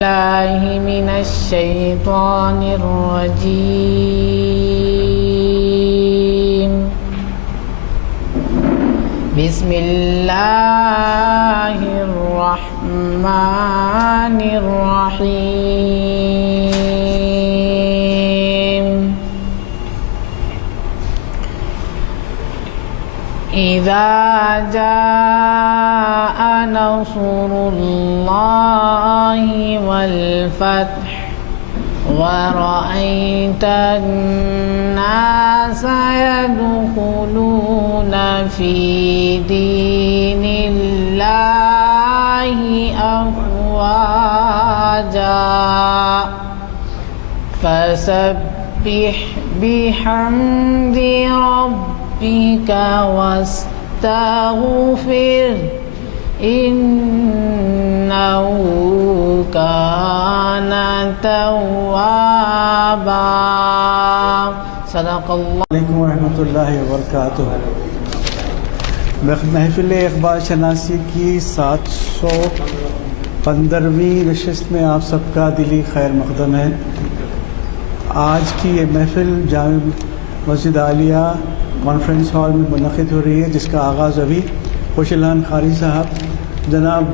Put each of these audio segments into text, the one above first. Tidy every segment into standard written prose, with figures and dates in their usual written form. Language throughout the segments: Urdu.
الله من الشيطان الرجيم. بسم الله الرحمن الرحيم. إذا جاء نصر الله والفتح ورأيت الناس يدخلون في دين الله أفواجا فسبح بحمد ربك واستغفر إنه كان توابا. صدق اللہ. علیکم ورحمۃ اللہ وبرکاتہ. محفل اقبال شناسی کی 715ویں نشست میں آپ سب کا دلی خیر مقدم ہے. آج کی یہ محفل جامع مسجد عالیہ کانفرنس ہال میں منعقد ہو رہی ہے، جس کا آغاز ابھی خوش الحان قاری صاحب جناب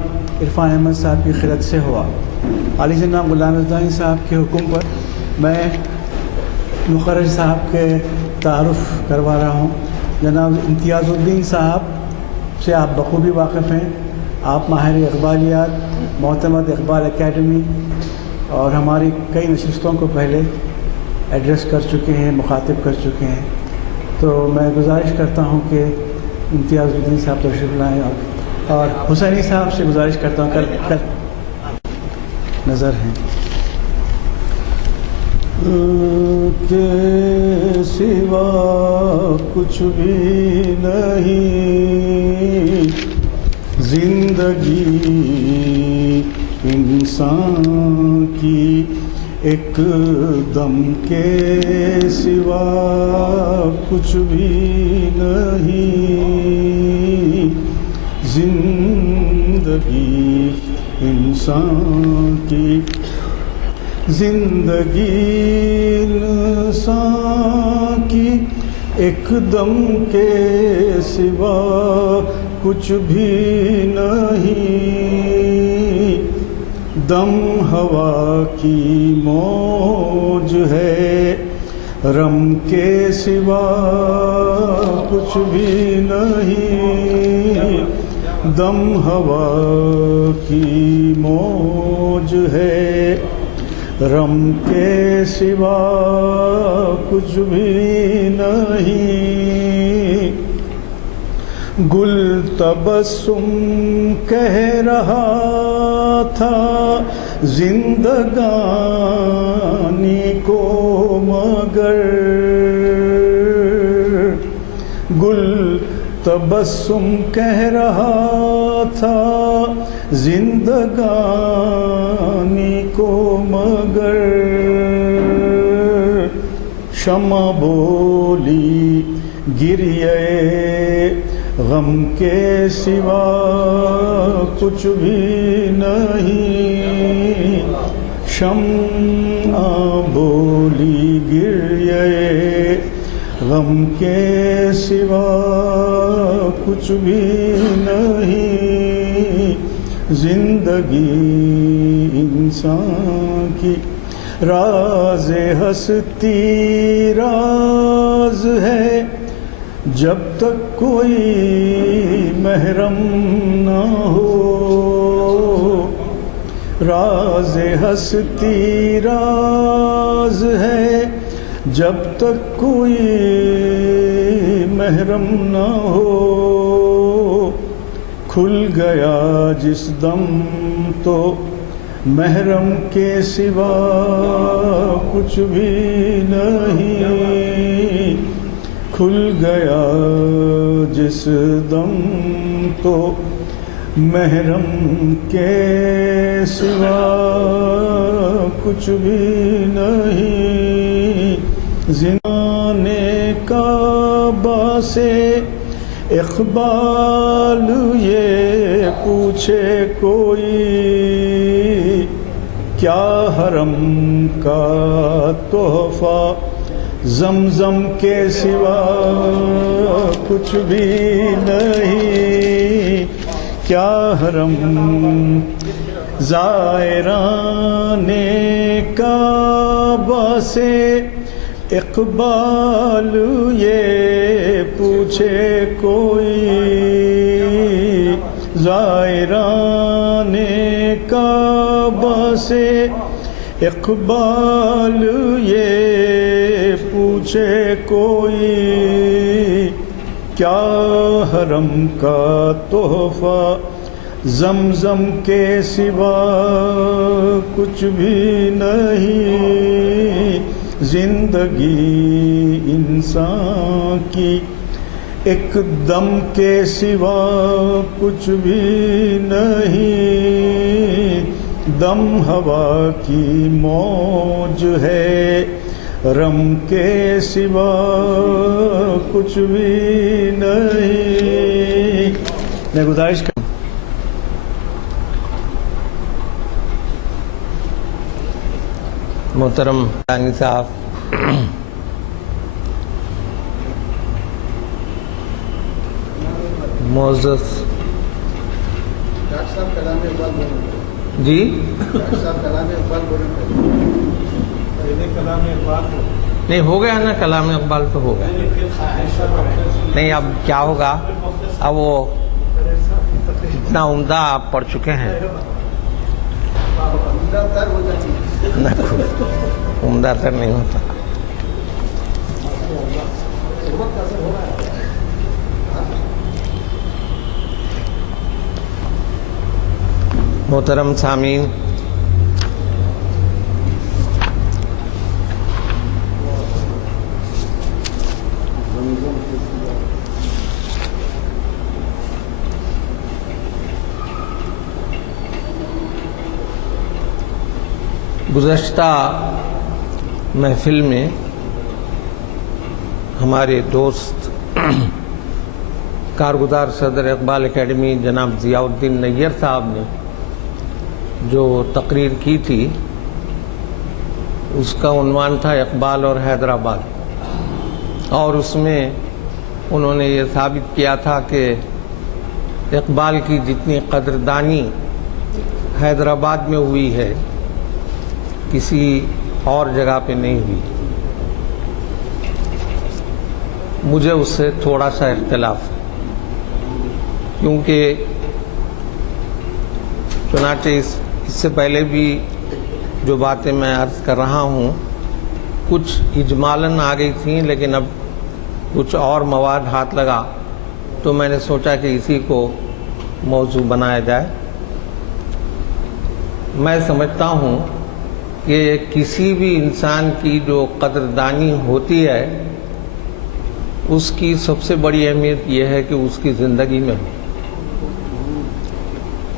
عرفان احمد صاحب کی خدمت سے ہوا. علی جناب غلام ازدانی صاحب کے حکم پر میں مخرج صاحب کے تعارف کروا رہا ہوں. جناب امتیاز الدین صاحب سے آپ بخوبی واقف ہیں. آپ ماہر اقبالیات، معتمد اقبال اکیڈمی اور ہماری کئی نشستوں کو پہلے ایڈریس کر چکے ہیں، مخاطب کر چکے ہیں. تو میں گزارش کرتا ہوں کہ امتیاز الدین صاحب تشریف لائیں اور حسینی صاحب سے گزارش کرتا ہوں کل نظر ہیں کے سوا کچھ بھی نہیں، زندگی انسان کی ایک دم کے سوا کچھ بھی نہیں، زندگی انسان کی، زندگی انسان کی ایک دم کے سوا کچھ بھی نہیں، دم ہوا کی موج ہے، رم کے سوا کچھ بھی نہیں، دم ہوا کی موج ہے، رم کے سوا کچھ بھی نہیں. گل تبسم کہہ رہا تھا زندگانی کو، مگر گل تبسم کہہ رہا تھا زندگانی کو، مگر شمع بولی گریے غم کے سوا کچھ بھی نہیں، شمع بولی گریے غم کے سوا کچھ بھی نہیں، زندگی انسان کی. راز ہستی راز ہے جب تک کوئی محرم نہ ہو، راز ہستی راز ہے جب تک کوئی محرم نہ ہو، کھل گیا جس دم تو محرم کے سوا کچھ بھی نہیں، کھل گیا جس دم تو محرم کے سوا کچھ بھی نہیں، زمانے کعبہ سے اقبال یہ پوچھے کوئی کیا حرم کا تحفہ زمزم کے سوا کچھ بھی نہیں، کیا حرم زائران کعبہ سے اقبال یہ پوچھے کوئی، زائران کعبہ سے اقبال یہ پوچھے کوئی، کیا حرم کا تحفہ زمزم کے سوا کچھ بھی نہیں، زندگی انسان کی ایک دم کے سوا کچھ بھی نہیں، دم ہوا کی موج ہے رم کے سوا کچھ بھی نہیں۔ میں گزارش کروں محترم ثانی صاحب، معزز جی نہیں ہو گیا نا، کلام اقبال تو ہو گیا نہیں، اب کیا ہوگا، اب وہ اتنا عمدہ آپ پڑھ چکے ہیں، عمدہ تر نہیں ہوتا۔ محترم سامعین، گزشتہ محفل میں ہمارے دوست کارگزار صدر اقبال اکیڈمی جناب ضیاء الدین نیّر صاحب نے جو تقریر کی تھی اس کا عنوان تھا اقبال اور حیدرآباد، اور اس میں انہوں نے یہ ثابت کیا تھا کہ اقبال کی جتنی قدردانی حیدرآباد میں ہوئی ہے کسی اور جگہ پہ نہیں ہوئی۔ مجھے اس سے تھوڑا سا اختلاف ہے، کیونکہ چنانچہ اس سے پہلے بھی جو باتیں میں عرض کر رہا ہوں کچھ اجمالاً آ گئی تھیں، لیکن اب کچھ اور مواد ہاتھ لگا تو میں نے سوچا کہ اسی کو موضوع بنایا جائے۔ میں سمجھتا ہوں کہ کسی بھی انسان کی جو قدردانی ہوتی ہے اس کی سب سے بڑی اہمیت یہ ہے کہ اس کی زندگی میں ہو،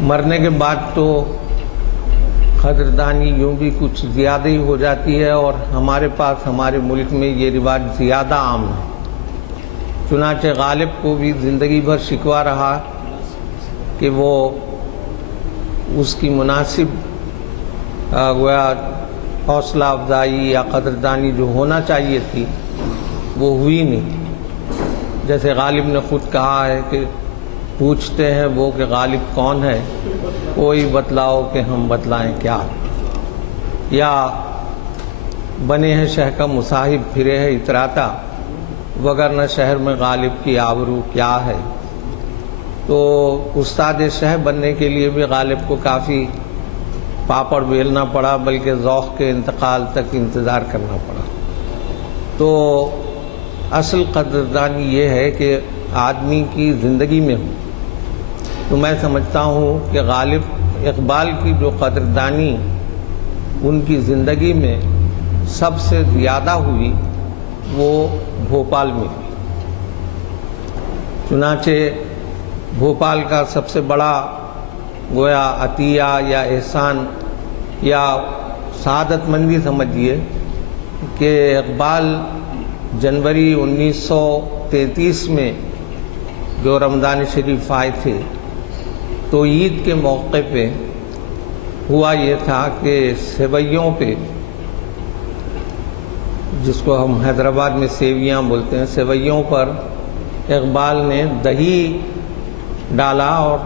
مرنے کے بعد تو قدردانی یوں بھی کچھ زیادہ ہی ہو جاتی ہے، اور ہمارے پاس ہمارے ملک میں یہ رواج زیادہ عام ہے۔ چنانچہ غالب کو بھی زندگی بھر شکوہ رہا کہ وہ اس کی مناسب گویا حوصلہ افزائی یا قدردانی جو ہونا چاہیے تھی وہ ہوئی نہیں۔ جیسے غالب نے خود کہا ہے کہ پوچھتے ہیں وہ کہ غالب کون ہے، کوئی بتلاؤ کہ ہم بتلائیں کیا، یا بنے ہیں شہ کا مصاحب پھرے ہے اتراتا، وگرنہ شہر میں غالب کی آبرو کیا ہے۔ تو استاد شہ بننے کے لیے بھی غالب کو کافی پاپڑ بیلنا پڑا، بلکہ ذوق کے انتقال تک انتظار کرنا پڑا۔ تو اصل قدردانی یہ ہے کہ آدمی کی زندگی میں ہو۔ تو میں سمجھتا ہوں کہ غالب اقبال کی جو قدردانی ان کی زندگی میں سب سے زیادہ ہوئی وہ بھوپال میں ہوئی۔ چنانچہ بھوپال کا سب سے بڑا گویا عطیہ یا احسان یا سعادت مندی سمجھیے کہ اقبال جنوری 1933 میں جو رمضان شریف آئے تھے تو عید کے موقع پہ ہوا یہ تھا کہ سیویوں پہ، جس کو ہم حیدرآباد میں سیویاں بولتے ہیں، سیویوں پر اقبال نے دہی ڈالا اور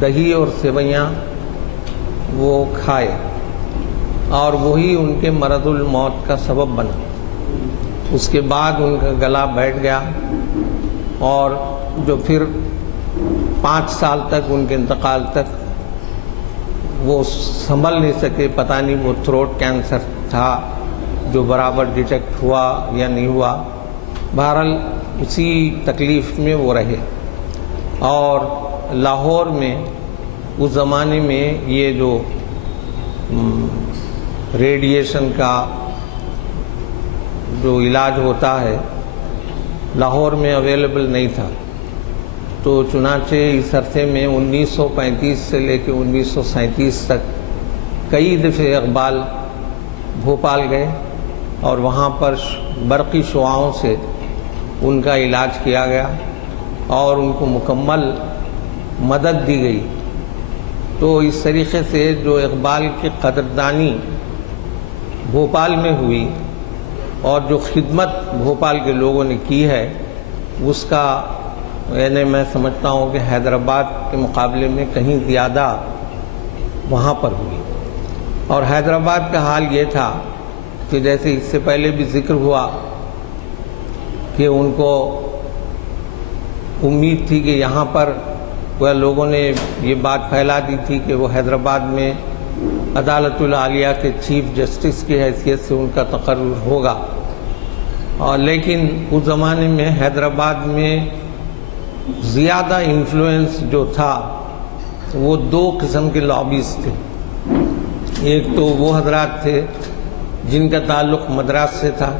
دہی اور سیویاں وہ کھائے، اور وہی ان کے مرض الموت کا سبب بنا۔ اس کے بعد ان کا گلا بیٹھ گیا، اور جو پھر 5 سال تک ان کے انتقال تک وہ سنبھل نہیں سکے، پتہ نہیں وہ تھروٹ کینسر تھا جو برابر ڈیٹیکٹ ہوا یا نہیں ہوا، بہرحال اسی تکلیف میں وہ رہے۔ اور لاہور میں اس زمانے میں یہ جو ریڈیشن کا جو علاج ہوتا ہے لاہور میں اویلیبل نہیں تھا، تو چنانچہ اس عرصے میں 1935 سے لے کے 1937 تک کئی دفعے اقبال بھوپال گئے، اور وہاں پر برقی شعاعوں سے ان کا علاج کیا گیا اور ان کو مکمل مدد دی گئی۔ تو اس طریقے سے جو اقبال کی قدردانی بھوپال میں ہوئی اور جو خدمت بھوپال کے لوگوں نے کی ہے، اس کا یعنی میں سمجھتا ہوں کہ حیدرآباد کے مقابلے میں کہیں زیادہ وہاں پر ہوئی۔ اور حیدرآباد کا حال یہ تھا کہ جیسے اس سے پہلے بھی ذکر ہوا کہ ان کو امید تھی کہ یہاں پر وہ لوگوں نے یہ بات پھیلا دی تھی کہ وہ حیدرآباد میں عدالت العالیہ کے چیف جسٹس کی حیثیت سے ان کا تقرر ہوگا، اور لیکن اس زمانے میں حیدرآباد میں زیادہ انفلوئنس جو تھا وہ 2 قسم کے لابیز تھے۔ ایک تو وہ حضرات تھے جن کا تعلق مدراس سے تھا،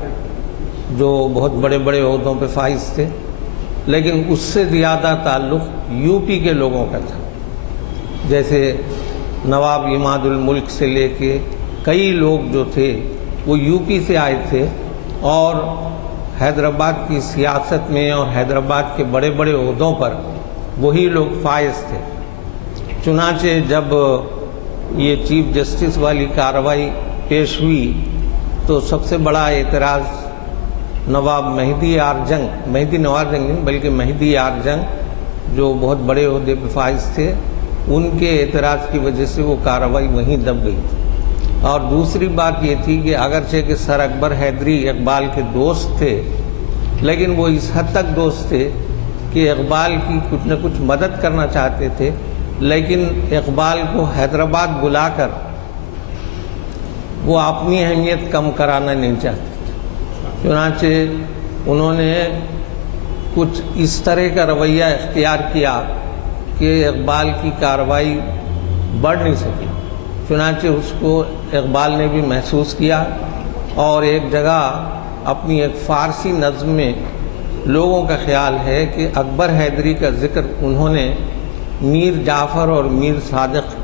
جو بہت بڑے بڑے عہدوں پہ فائز تھے، لیکن اس سے زیادہ تعلق یو پی کے لوگوں کا تھا، جیسے نواب عماد الملک سے لے کے کئی لوگ جو تھے وہ یو پی سے آئے تھے، اور حیدرآباد کی سیاست میں اور حیدرآباد کے بڑے بڑے عہدوں پر وہی لوگ فائز تھے۔ چنانچہ جب یہ چیف جسٹس والی کارروائی پیش ہوئی تو سب سے بڑا اعتراض نواب مہدی نواب جنگ نہیں بلکہ مہدی آر جنگ جو بہت بڑے عہدے پہ فائز تھے، ان کے اعتراض کی وجہ سے وہ کارروائی وہیں دب گئی۔ اور دوسری بات یہ تھی کہ اگرچہ کہ سر اکبر حیدری اقبال کے دوست تھے، لیکن وہ اس حد تک دوست تھے کہ اقبال کی کچھ نہ کچھ مدد کرنا چاہتے تھے، لیکن اقبال کو حیدرآباد بلا کر وہ اپنی اہمیت کم کرانا نہیں چاہتے۔ چنانچہ انہوں نے کچھ اس طرح کا رویہ اختیار کیا کہ اقبال کی کارروائی بڑھ نہیں سکی۔ چنانچہ اس کو اقبال نے بھی محسوس کیا، اور ایک جگہ اپنی ایک فارسی نظم میں لوگوں کا خیال ہے کہ اکبر حیدری کا ذکر انہوں نے میر جعفر اور میر صادق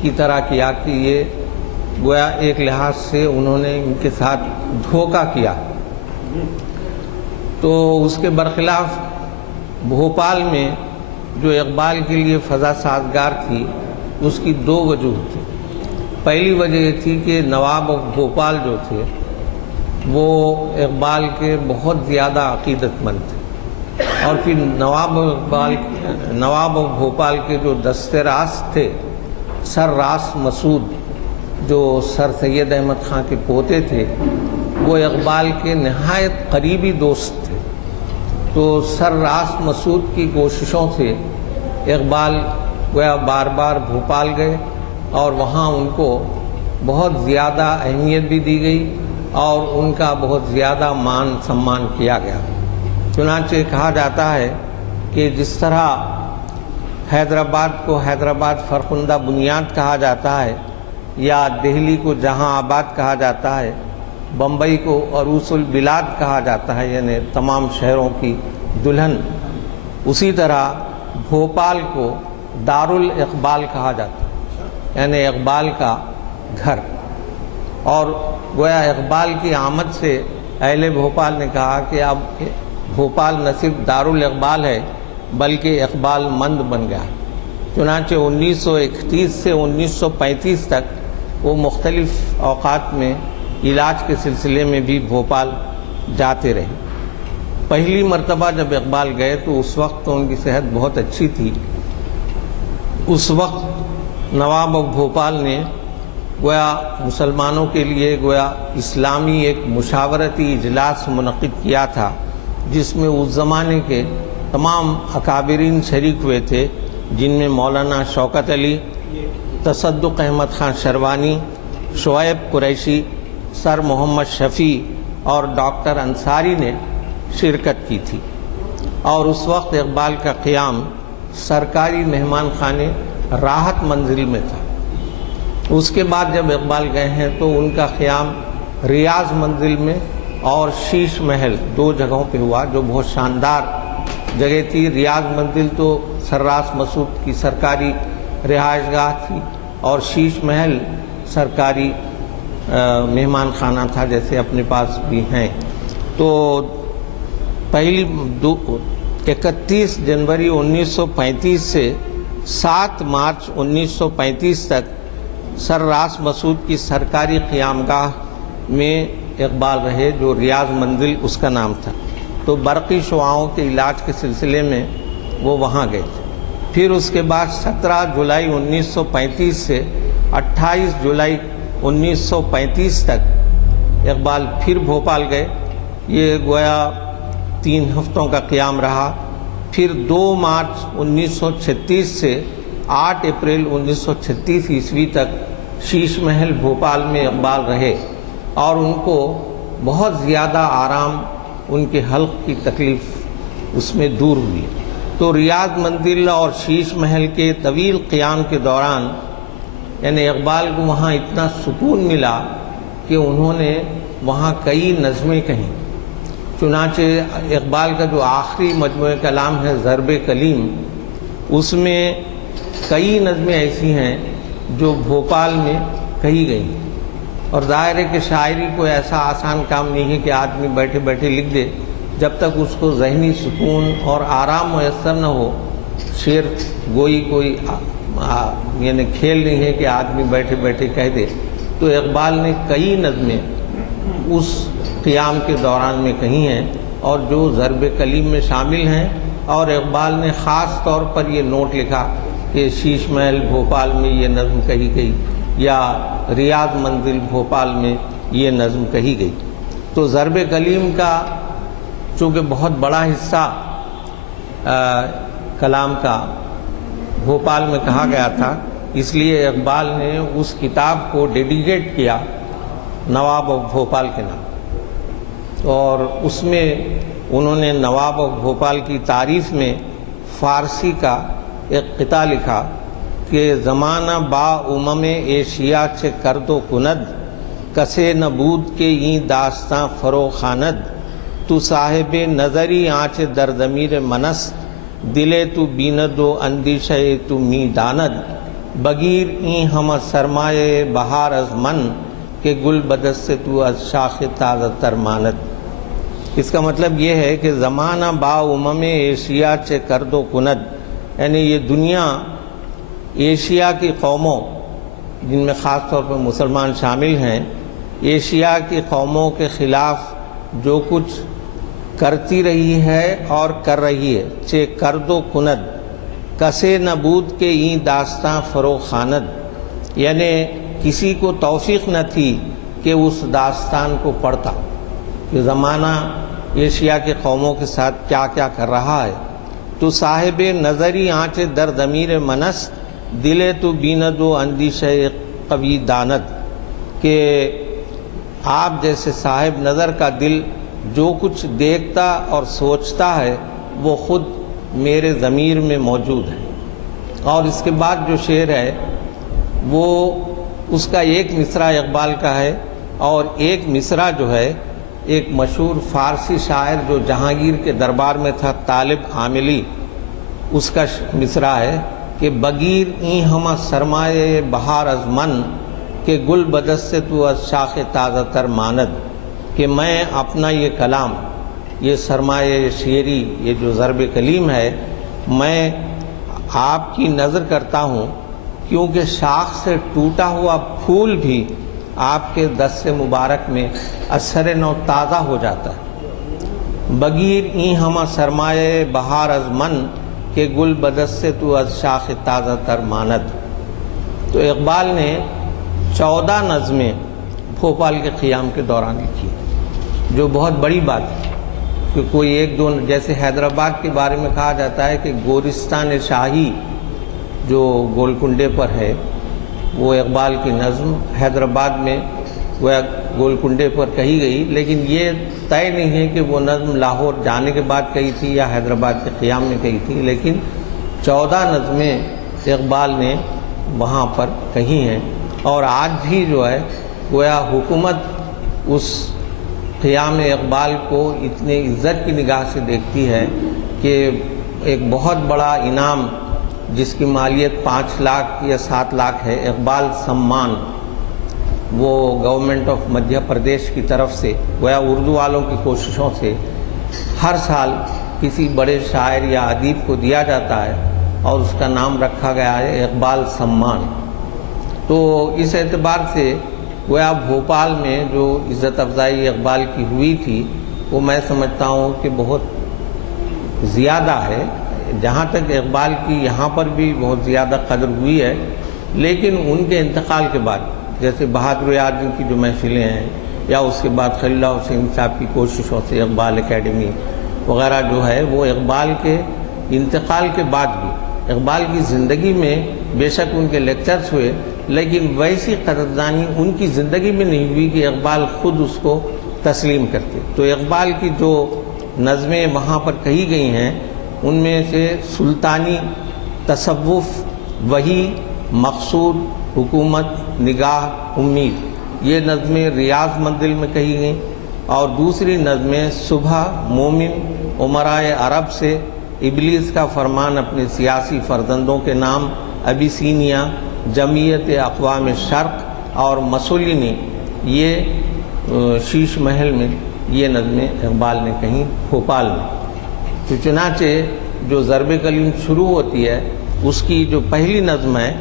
کی طرح کیا کہ یہ گویا ایک لحاظ سے انہوں نے ان کے ساتھ دھوکہ کیا۔ تو اس کے برخلاف بھوپال میں جو اقبال کے لیے فضا سازگار تھی، اس کی 2 وجوہ تھی۔ پہلی وجہ یہ تھی کہ نواب آف بھوپال جو تھے وہ اقبال کے بہت زیادہ عقیدت مند تھے، اور پھر نواب آف بھوپال کے جو دست راست تھے، سر راست مسعود جو سر سید احمد خان کے پوتے تھے، وہ اقبال کے نہایت قریبی دوست تھے۔ تو سر راست مسعود کی کوششوں سے اقبال گویا بار بار بھوپال گئے، اور وہاں ان کو بہت زیادہ اہمیت بھی دی گئی اور ان کا بہت زیادہ مان سمان کیا گیا۔ چنانچہ کہا جاتا ہے کہ جس طرح حیدرآباد کو حیدرآباد فرخندہ بنیاد کہا جاتا ہے، یا دہلی کو جہاں آباد کہا جاتا ہے، بمبئی کو عروس البلاد کہا جاتا ہے، یعنی تمام شہروں کی دلہن، اسی طرح بھوپال کو دار الاقبال کہا جاتا ہے، یعنی اقبال کا گھر۔ اور گویا اقبال کی آمد سے اہل بھوپال نے کہا کہ اب بھوپال نہ صرف دار الاقبال ہے بلکہ اقبال مند بن گیا۔ چنانچہ 1931 سے 1935 تک وہ مختلف اوقات میں علاج کے سلسلے میں بھی بھوپال جاتے رہے۔ پہلی مرتبہ جب اقبال گئے تو اس وقت تو ان کی صحت بہت اچھی تھی۔ اس وقت نواب آف بھوپال نے گویا مسلمانوں کے لیے گویا اسلامی ایک مشاورتی اجلاس منعقد کیا تھا، جس میں اس زمانے کے تمام اکابرین شریک ہوئے تھے، جن میں مولانا شوکت علی، تصدق احمد خان شروانی، شعیب قریشی، سر محمد شفیع اور ڈاکٹر انصاری نے شرکت کی تھی۔ اور اس وقت اقبال کا قیام سرکاری مہمان خانے راحت منزل میں تھا۔ اس کے بعد جب اقبال گئے ہیں تو ان کا قیام ریاض منزل میں اور شیش محل 2 جگہوں پہ ہوا، جو بہت شاندار جگہ تھی۔ ریاض منزل تو سراس مسعود کی سرکاری رہائش گاہ تھی، اور شیش محل سرکاری مہمان خانہ تھا، جیسے اپنے پاس بھی ہیں۔ تو پہلی 31 جنوری 1935 سے 7 مارچ 1935 تک سر راس مسعود کی سرکاری قیام گاہ میں اقبال رہے، جو ریاض منزل اس کا نام تھا۔ تو برقی شعاعوں کے علاج کے سلسلے میں وہ وہاں گئے تھے۔ پھر اس کے بعد 17 جولائی 1935 سے 28 جولائی 1935 تک اقبال پھر بھوپال گئے۔ یہ گویا 3 ہفتوں کا قیام رہا۔ پھر 2 مارچ 1936 سے 8 اپریل 1936 عیسوی تک شیش محل بھوپال میں اقبال رہے، اور ان کو بہت زیادہ آرام، ان کے حلق کی تکلیف اس میں دور ہوئی۔ تو ریاض منزل اور شیش محل کے طویل قیام کے دوران یعنی اقبال کو وہاں اتنا سکون ملا کہ انہوں نے وہاں کئی نظمیں کہیں۔ چنانچہ اقبال کا جو آخری مجموعہ کلام ہے ضرب کلیم، اس میں کئی نظمیں ایسی ہیں جو بھوپال میں کہی گئی، اور ظاہر ہے کہ شاعری کوئی ایسا آسان کام نہیں ہے کہ آدمی بیٹھے بیٹھے لکھ دے۔ جب تک اس کو ذہنی سکون اور آرام میسر نہ ہو، شعر گوئی کوئی یعنی کھیل نہیں ہے کہ آدمی بیٹھے بیٹھے کہہ دے۔ تو اقبال نے کئی نظمیں اس قیام کے دوران میں کہی ہیں، اور جو ضرب کلیم میں شامل ہیں، اور اقبال نے خاص طور پر یہ نوٹ لکھا کہ شیش محل بھوپال میں یہ نظم کہی گئی، یا ریاض منزل بھوپال میں یہ نظم کہی گئی۔ تو ضرب کلیم کا چونکہ بہت بڑا حصہ کلام کا بھوپال میں کہا گیا تھا، اس لیے اقبال نے اس کتاب کو ڈیڈیکیٹ کیا نواب آف بھوپال کے نام، اور اس میں انہوں نے نواب آف بھوپال کی تعریف میں فارسی کا ایک قطعہ لکھا کہ زمانہ با امم ایشیا چھ کرد و کند، کسے نبود کے این داستاں فرو خاند، تو صاحب نظری آنچ در ضمیر منست، دلے تو بیند و اندیشہ تو می داند، بگیر این ہم سرمایہ بہار از من، کہ گل بدست سے تو از شاخ تازہ تر ماند۔ اس کا مطلب یہ ہے کہ زمانہ با امم ایشیا چھ کرد و کند، یعنی یہ دنیا ایشیا کی قوموں، جن میں خاص طور پر مسلمان شامل ہیں، ایشیا کی قوموں کے خلاف جو کچھ کرتی رہی ہے اور کر رہی ہے، چہ کرد و کند، کسے نبود کے این داستاں فرو خاند، یعنی کسی کو توفیق نہ تھی کہ اس داستان کو پڑھتا کہ زمانہ ایشیا کے قوموں کے ساتھ کیا کیا کر رہا ہے۔ تو صاحب نظری آنچ در ضمیر منست، دلے تو بیند و اندیشہ قوی داند، کہ آپ جیسے صاحب نظر کا دل جو کچھ دیکھتا اور سوچتا ہے وہ خود میرے ضمیر میں موجود ہے۔ اور اس کے بعد جو شعر ہے وہ اس کا ایک مصرع اقبال کا ہے، اور ایک مصرع جو ہے ایک مشہور فارسی شاعر جو جہانگیر کے دربار میں تھا، طالب عاملی، اس کا مصرع ہے کہ بگیر این ہمہ سرمایہ بہار از من، کہ گل بدست سے تو از شاخ تازہ تر ماند، کہ میں اپنا یہ کلام، یہ سرمایہ شعری، یہ جو ضرب کلیم ہے، میں آپ کی نظر کرتا ہوں کیونکہ شاخ سے ٹوٹا ہوا پھول بھی آپ کے دست مبارک میں اثر نو تازہ ہو جاتا ہے۔ بگیر این ہمہ سرمایہ بہار از من کہ گل بدست سے تو از شاخ تازہ تر ماند۔ تو اقبال نے 14 نظمیں بھوپال کے قیام کے دوران لکھی، جو بہت بڑی بات ہے کہ کوئی ایک دو، جیسے حیدرآباد کے بارے میں کہا جاتا ہے کہ گورستان شاہی جو گولکنڈے پر ہے وہ اقبال کی نظم حیدرآباد میں وہ گولکنڈے پر کہی گئی، لیکن یہ طے نہیں ہے کہ وہ نظم لاہور جانے کے بعد کہی تھی یا حیدرآباد کے قیام میں کہی تھی، لیکن 14 نظمیں اقبال نے وہاں پر کہی ہیں۔ اور آج بھی جو ہے گویا حکومت اس قیام اقبال کو اتنے عزت کی نگاہ سے دیکھتی ہے کہ ایک بہت بڑا انعام جس کی مالیت 5 لاکھ یا 7 لاکھ ہے، اقبال سمان، وہ گورنمنٹ آف مدھیہ پردیش کی طرف سے گویا اردو والوں کی کوششوں سے ہر سال کسی بڑے شاعر یا ادیب کو دیا جاتا ہے اور اس کا نام رکھا گیا ہے اقبال سمان۔ تو اس اعتبار سے گویا بھوپال میں جو عزت افزائی اقبال کی ہوئی تھی وہ میں سمجھتا ہوں کہ بہت زیادہ ہے۔ جہاں تک اقبال کی یہاں پر بھی بہت زیادہ قدر ہوئی ہے، لیکن ان کے انتقال کے بعد جیسے بہادر یار کی جو محفلیں ہیں یا اس کے بعد خلیل اللہ حسین صاحب کی کوششوں سے اقبال اکیڈمی وغیرہ جو ہے، وہ اقبال کے انتقال کے بعد بھی اقبال کی زندگی میں بے شک ان کے لیکچرز ہوئے، لیکن ویسی قدردانی ان کی زندگی میں نہیں ہوئی کہ اقبال خود اس کو تسلیم کرتے۔ تو اقبال کی جو نظمیں وہاں پر کہی گئی ہیں ان میں سے سلطانی، تصوف، وحی، مقصود، حکومت، نگاہ، امید، یہ نظمیں ریاض منزل میں کہی گئیں، اور دوسری نظمیں صبح، مومن، امرائے عرب سے، ابلیس کا فرمان اپنے سیاسی فرزندوں کے نام، ابیسینیا، جمعیت اقوام شرق اور مسولینی، یہ شیش محل میں یہ نظمیں اقبال نے کہیں بھوپال میں۔ تو چنانچہ جو ضرب کلیم شروع ہوتی ہے اس کی جو پہلی نظم ہے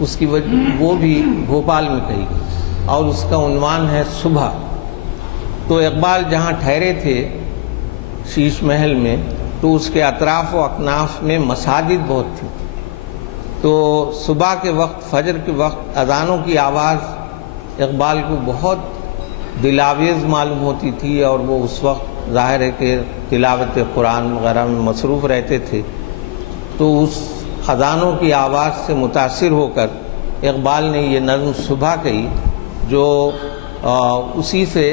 اس کی وہ بھی بھوپال میں کہی گئی اور اس کا عنوان ہے صبح۔ تو اقبال جہاں ٹھہرے تھے شیش محل میں، تو اس کے اطراف و اکناف میں مساجد بہت تھی، تو صبح کے وقت، فجر کے وقت اذانوں کی آواز اقبال کو بہت دلاویز معلوم ہوتی تھی، اور وہ اس وقت ظاہر ہے کہ تلاوت قرآن وغیرہ میں مصروف رہتے تھے، تو اس اذانوں کی آواز سے متاثر ہو کر اقبال نے یہ نظم صبح کہی، جو اسی سے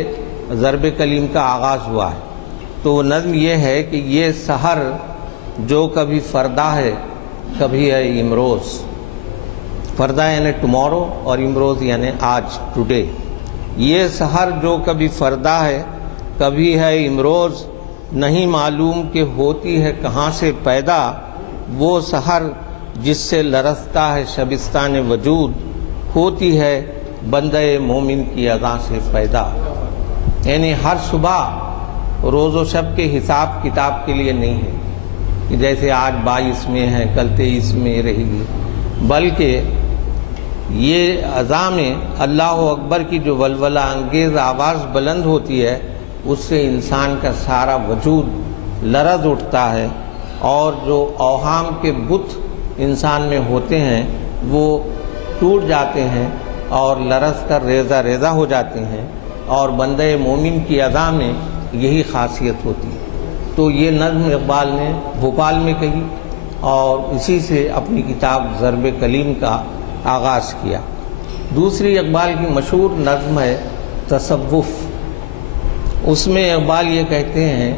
ضرب کلیم کا آغاز ہوا ہے۔ تو وہ نظم یہ ہے کہ یہ سحر جو کبھی فردا ہے کبھی ہے امروز، فردا یعنی ٹمورو اور امروز یعنی آج، ٹوڈے۔ یہ سحر جو کبھی فردا ہے کبھی ہے امروز، نہیں معلوم کہ ہوتی ہے کہاں سے پیدا، وہ سحر جس سے لرزتا ہے شبستان وجود، ہوتی ہے بندہ مومن کی اذاں سے پیدا۔ یعنی ہر صبح روز و شب کے حساب کتاب کے لیے نہیں ہے کہ جیسے آج 22 میں ہے کل 23 میں رہے گی، بلکہ یہ اذاں میں اللہ اکبر کی جو ولولہ انگیز آواز بلند ہوتی ہے اس سے انسان کا سارا وجود لرز اٹھتا ہے، اور جو اوہام کے بت انسان میں ہوتے ہیں وہ ٹوٹ جاتے ہیں اور لرز کر ریزہ ریزہ ہو جاتے ہیں، اور بندہ مومن کی اذاں میں یہی خاصیت ہوتی ہے۔ تو یہ نظم اقبال نے بھوپال میں کہی اور اسی سے اپنی کتاب ضرب کلیم کا آغاز کیا۔ دوسری اقبال کی مشہور نظم ہے تصوف۔ اس میں اقبال یہ کہتے ہیں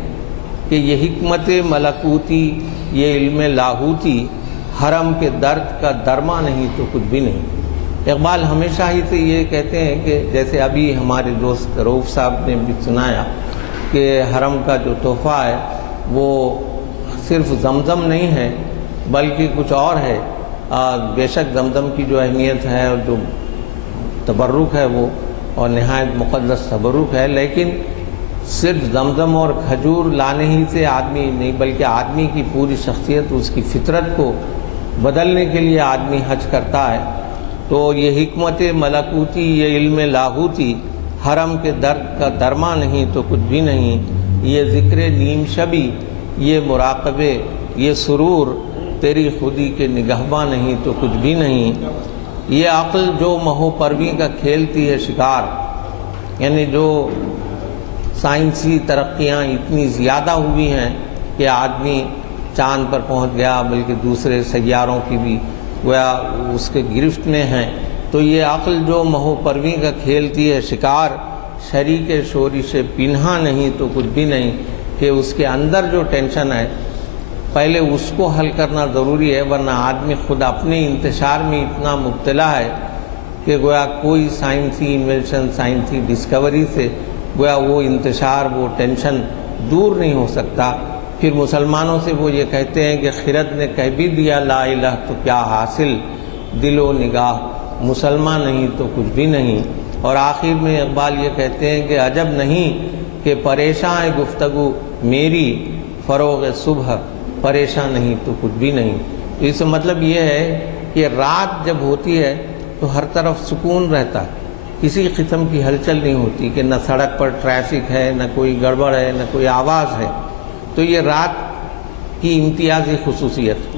کہ یہ حکمت ملکوتی، یہ علم لاہوتی، حرم کے درد کا درما نہیں تو کچھ بھی نہیں۔ اقبال ہمیشہ ہی سے یہ کہتے ہیں کہ جیسے ابھی ہمارے دوست رؤوف صاحب نے بھی سنایا کہ حرم کا جو تحفہ ہے وہ صرف زمزم نہیں ہے بلکہ کچھ اور ہے۔ بے شک زمزم کی جو اہمیت ہے اور جو تبرک ہے وہ اور نہایت مقدس تبرک ہے، لیکن صرف زمزم اور کھجور لانے ہی سے آدمی نہیں، بلکہ آدمی کی پوری شخصیت، اس کی فطرت کو بدلنے کے لیے آدمی حج کرتا ہے، تو یہ حکمت ملکوتی، یہ علم لاہوتی حرم کے درد کا درما نہیں تو کچھ بھی نہیں، یہ ذکر نیم شبی، یہ مراقبے، یہ سرور تیری خودی کے نگہباں نہیں تو کچھ بھی نہیں، یہ عقل جو مہو پرویں کا کھیلتی ہے شکار، یعنی جو سائنسی ترقیاں اتنی زیادہ ہوئی ہیں کہ آدمی چاند پر پہنچ گیا، بلکہ دوسرے سیاروں کی بھی گویا اس کے گرفت میں ہیں، تو یہ عقل جو مہو پرویں کا کھیلتی ہے شکار، شریک شورش پنہا نہیں تو کچھ بھی نہیں، کہ اس کے اندر جو ٹینشن ہے پہلے اس کو حل کرنا ضروری ہے، ورنہ آدمی خود اپنے انتشار میں اتنا مبتلا ہے کہ گویا کوئی سائنسی انوینشن، سائنسی ڈسکوری سے گویا وہ انتشار، وہ ٹینشن دور نہیں ہو سکتا۔ پھر مسلمانوں سے وہ یہ کہتے ہیں کہ خرد نے کہہ بھی دیا لا الہ تو کیا حاصل، دل و نگاہ مسلمان نہیں تو کچھ بھی نہیں۔ اور آخر میں اقبال یہ کہتے ہیں کہ عجب نہیں کہ پریشاں گفتگو میری، فروغ صبح پریشان نہیں تو کچھ بھی نہیں۔ اس سے مطلب یہ ہے کہ رات جب ہوتی ہے تو ہر طرف سکون رہتا ہے، کسی قسم کی ہلچل نہیں ہوتی کہ نہ سڑک پر ٹریفک ہے، نہ کوئی گڑبڑ ہے، نہ کوئی آواز ہے، تو یہ رات کی امتیازی خصوصیت۔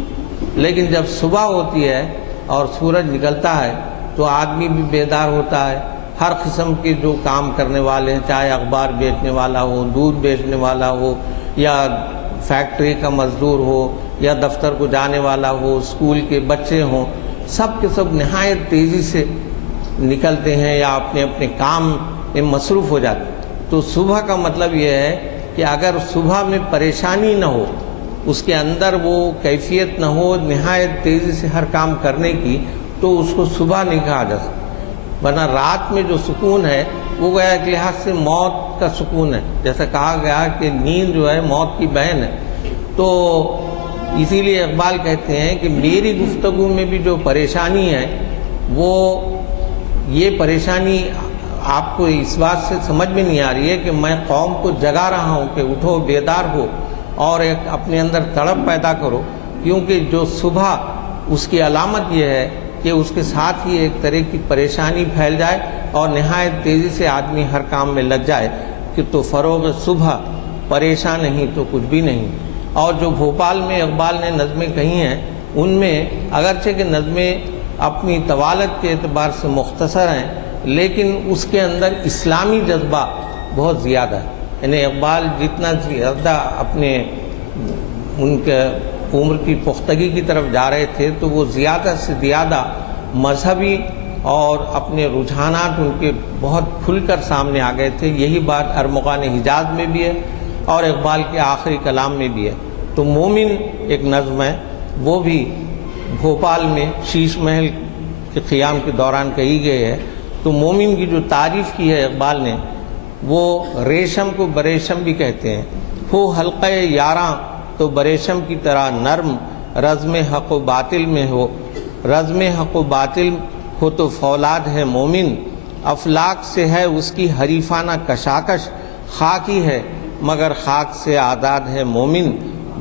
لیکن جب صبح ہوتی ہے اور سورج نکلتا ہے تو آدمی بھی بیدار ہوتا ہے، ہر قسم کے جو کام کرنے والے ہیں، چاہے اخبار بیچنے والا ہو، دودھ بیچنے والا ہو، یا فیکٹری کا مزدور ہو، یا دفتر کو جانے والا ہو، اسکول کے بچے ہوں، سب کے سب نہایت تیزی سے نکلتے ہیں یا اپنے اپنے کام میں مصروف ہو جاتے ہیں۔ تو صبح کا مطلب یہ ہے کہ اگر صبح میں پریشانی نہ ہو، اس کے اندر وہ کیفیت نہ ہو نہایت تیزی سے ہر کام کرنے کی، تو اس کو صبح نہیں کہا جا سکتا۔ ورنہ رات میں جو سکون ہے وہ گویا ایک لحاظ سے موت کا سکون ہے، جیسا کہا گیا کہ نیند جو ہے موت کی بہن ہے۔ تو اسی لیے اقبال کہتے ہیں کہ میری گفتگو میں بھی جو پریشانی ہے، وہ یہ پریشانی آپ کو اس بات سے سمجھ میں نہیں آ رہی ہے کہ میں قوم کو جگا رہا ہوں کہ اٹھو، بیدار ہو، اور ایک اپنے اندر تڑپ پیدا کرو، کیونکہ جو صبح اس کی علامت یہ ہے کہ اس کے ساتھ ہی ایک طرح کی پریشانی پھیل جائے اور نہایت تیزی سے آدمی ہر کام میں لگ جائے، کہ تو فروغ صبح پریشان نہیں تو کچھ بھی نہیں۔ اور جو بھوپال میں اقبال نے نظمیں کہی ہیں، ان میں اگرچہ کہ نظمیں اپنی طوالت کے اعتبار سے مختصر ہیں، لیکن اس کے اندر اسلامی جذبہ بہت زیادہ ہے۔ یعنی اقبال جتنا زیادہ اپنے ان کے عمر کی پختگی کی طرف جا رہے تھے، تو وہ زیادہ سے زیادہ مذہبی اور اپنے رجحانات ان کے بہت کھل کر سامنے آ گئے تھے۔ یہی بات ارمغان حجاز میں بھی ہے اور اقبال کے آخری کلام میں بھی ہے۔ تو مومن ایک نظم ہے، وہ بھی بھوپال میں شیش محل کے قیام کے دوران کہی گئی ہے۔ تو مومن کی جو تعریف کی ہے اقبال نے، وہ ریشم کو بریشم بھی کہتے ہیں۔ ہو حلقہ یاراں تو بریشم کی طرح نرم، رزم حق و باطل میں ہو، رزم حق و باطل ہو تو فولاد ہے مومن، افلاک سے ہے اس کی حریفانہ کشاکش، خاکی ہے مگر خاک سے آزاد ہے مومن،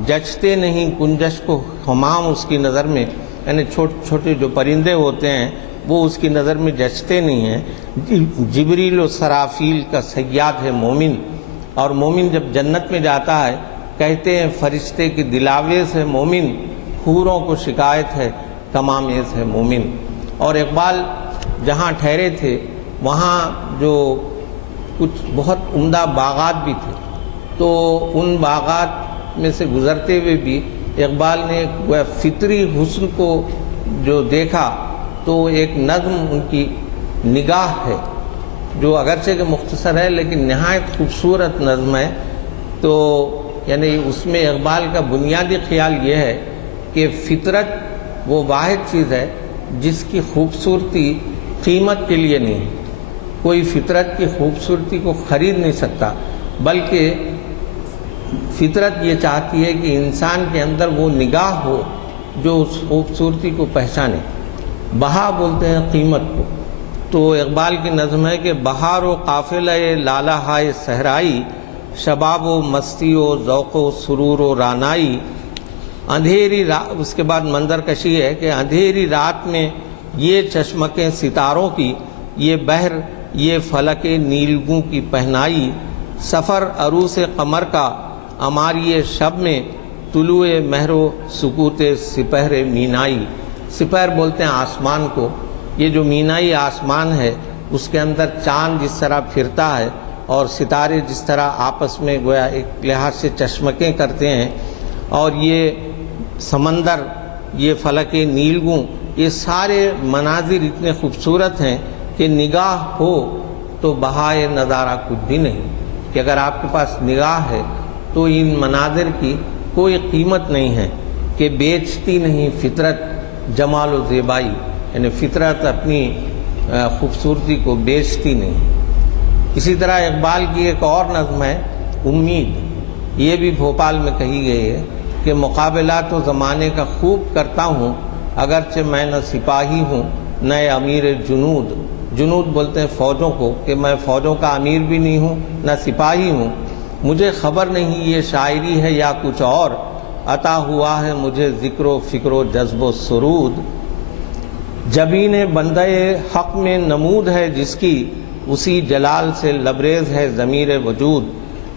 جچتے نہیں کنجش کو ہمام اس کی نظر میں، یعنی چھوٹے چھوٹے جو پرندے ہوتے ہیں وہ اس کی نظر میں جچتے نہیں ہیں۔ جبریل و سرافیل کا صیاد ہے مومن، اور مومن جب جنت میں جاتا ہے کہتے ہیں فرشتے کی دلاویز ہے مومن، حوروں کو شکایت ہے کمامیز ہے مومن۔ اور اقبال جہاں ٹھہرے تھے وہاں جو کچھ بہت عمدہ باغات بھی تھے، تو ان باغات میں سے گزرتے ہوئے بھی اقبال نے فطری حسن کو جو دیکھا، تو ایک نظم ان کی نگاہ ہے جو اگرچہ کہ مختصر ہے لیکن نہایت خوبصورت نظم ہے۔ تو یعنی اس میں اقبال کا بنیادی خیال یہ ہے کہ فطرت وہ واحد چیز ہے جس کی خوبصورتی قیمت کے لیے نہیں ہے، کوئی فطرت کی خوبصورتی کو خرید نہیں سکتا، بلکہ فطرت یہ چاہتی ہے کہ انسان کے اندر وہ نگاہ ہو جو اس خوبصورتی کو پہچانے۔ بہا بولتے ہیں قیمت کو۔ تو اقبال کی نظم ہے کہ بہار و قافلہ لالہ ہائے صحرائی، شباب و مستی و ذوق و سرور و رانائی، اندھیری رات، اس کے بعد منظر کشی ہے کہ اندھیری رات میں یہ چشمکیں ستاروں کی، یہ بحر یہ فلک نیلگوں کی پہنائی، سفر عروس قمر کا ہماری شب میں، طلوع مہر و سکوت سپہر مینائی۔ سپہر بولتے ہیں آسمان کو، یہ جو مینائی آسمان ہے اس کے اندر چاند جس طرح پھرتا ہے اور ستارے جس طرح آپس میں گویا ایک لحاظ سے چشمکیں کرتے ہیں، اور یہ سمندر یہ فلک نیلگوں، یہ سارے مناظر اتنے خوبصورت ہیں کہ نگاہ ہو تو بہائے نظارہ کچھ بھی نہیں، کہ اگر آپ کے پاس نگاہ ہے تو ان مناظر کی کوئی قیمت نہیں ہے، کہ بیچتی نہیں فطرت جمال و زیبائی، یعنی فطرت اپنی خوبصورتی کو بیچتی نہیں۔ اسی طرح اقبال کی ایک اور نظم ہے امید، یہ بھی بھوپال میں کہی گئی ہے کہ مقابلہ تو زمانے کا خوب کرتا ہوں، اگرچہ میں نہ سپاہی ہوں نہ امیر جنود۔ جنود بولتے ہیں فوجوں کو، کہ میں فوجوں کا امیر بھی نہیں ہوں نہ سپاہی ہوں، مجھے خبر نہیں یہ شاعری ہے یا کچھ اور، عطا ہوا ہے مجھے ذکر و فکر و جذب و سرود۔ جبین بندہ حق میں نمود ہے جس کی، اسی جلال سے لبریز ہے ضمیر وجود۔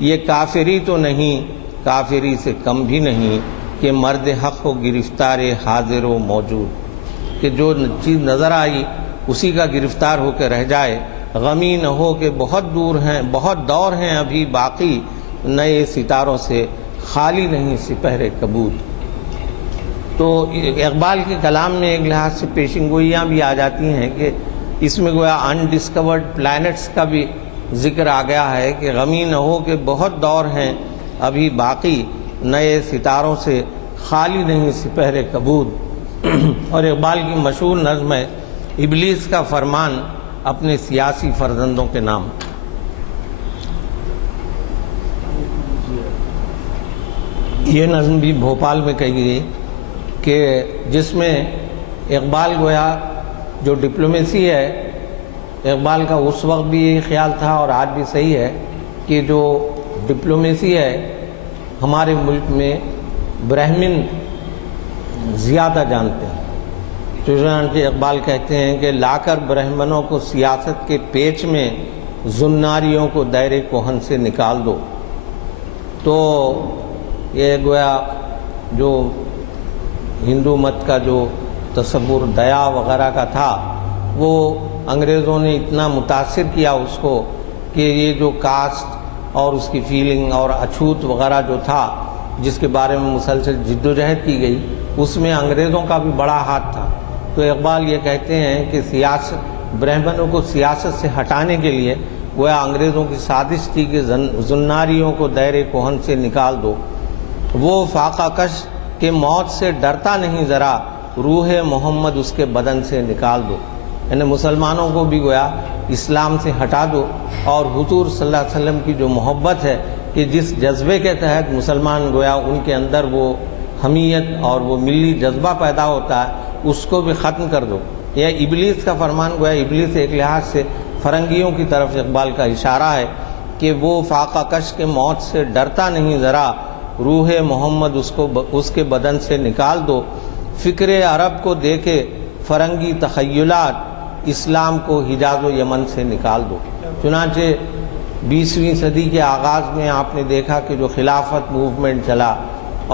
یہ کافری تو نہیں کافری سے کم بھی نہیں، کہ مرد حق ہو گرفتار حاضر و موجود، کہ جو چیز نظر آئی اسی کا گرفتار ہو کے رہ جائے، غمی نہ ہو کہ بہت دور ہیں بہت دور ہیں ابھی باقی، نئے ستاروں سے خالی نہیں سپہر کبود۔ تو اقبال کے کلام میں ایک لحاظ سے پیشن گوئیاں بھی آ جاتی ہیں کہ اس میں گویا انڈسکورڈ پلانٹس کا بھی ذکر آ گیا ہے، کہ غمی نہ ہو کہ بہت دور ہیں ابھی باقی، نئے ستاروں سے خالی نہیں سپہر کبود۔ اور اقبال کی مشہور نظم ہے ابلیس کا فرمان اپنے سیاسی فرزندوں کے نام۔ یہ نظم بھی بھوپال میں کہی گئی کہ جس میں اقبال گویا جو ڈپلومیسی ہے، اقبال کا اس وقت بھی یہی خیال تھا اور آج بھی صحیح ہے کہ جو ڈپلومیسی ہے ہمارے ملک میں برہمن زیادہ جانتے ہیں۔ چنانچہ اقبال کہتے ہیں کہ لا کر برہمنوں کو سیاست کے پیچ میں، زناریوں کو دائر کوہن سے نکال دو۔ تو یہ گویا جو ہندو مت کا جو تصور دیا وغیرہ کا تھا، وہ انگریزوں نے اتنا متاثر کیا اس کو کہ یہ جو کاسٹ اور اس کی فیلنگ اور اچھوت وغیرہ جو تھا جس کے بارے میں مسلسل جد و جہد کی گئی، اس میں انگریزوں کا بھی بڑا ہاتھ تھا۔ تو اقبال یہ کہتے ہیں کہ برہمنوں کو سیاست سے ہٹانے کے لیے گویا انگریزوں کی سازش تھی کہ زناریوں کو دائر کوہن سے نکال دو۔ وہ فاقہ کش کہ موت سے ڈرتا نہیں ذرا، روح محمد اس کے بدن سے نکال دو، یعنی مسلمانوں کو بھی گویا اسلام سے ہٹا دو، اور حضور صلی اللہ علیہ وسلم کی جو محبت ہے کہ جس جذبے کے تحت مسلمان گویا ان کے اندر وہ حمیت اور وہ ملی جذبہ پیدا ہوتا ہے، اس کو بھی ختم کر دو۔ یہ ابلیس کا فرمان گویا ابلیس ایک لحاظ سے فرنگیوں کی طرف اقبال کا اشارہ ہے کہ وہ فاقہ کش کے موت سے ڈرتا نہیں ذرا، روح محمد اس کے بدن سے نکال دو۔ فکر عرب کو دیکھے فرنگی تخیلات، اسلام کو حجاز و یمن سے نکال دو۔ چنانچہ 20ویں صدی کے آغاز میں آپ نے دیکھا کہ جو خلافت موومنٹ چلا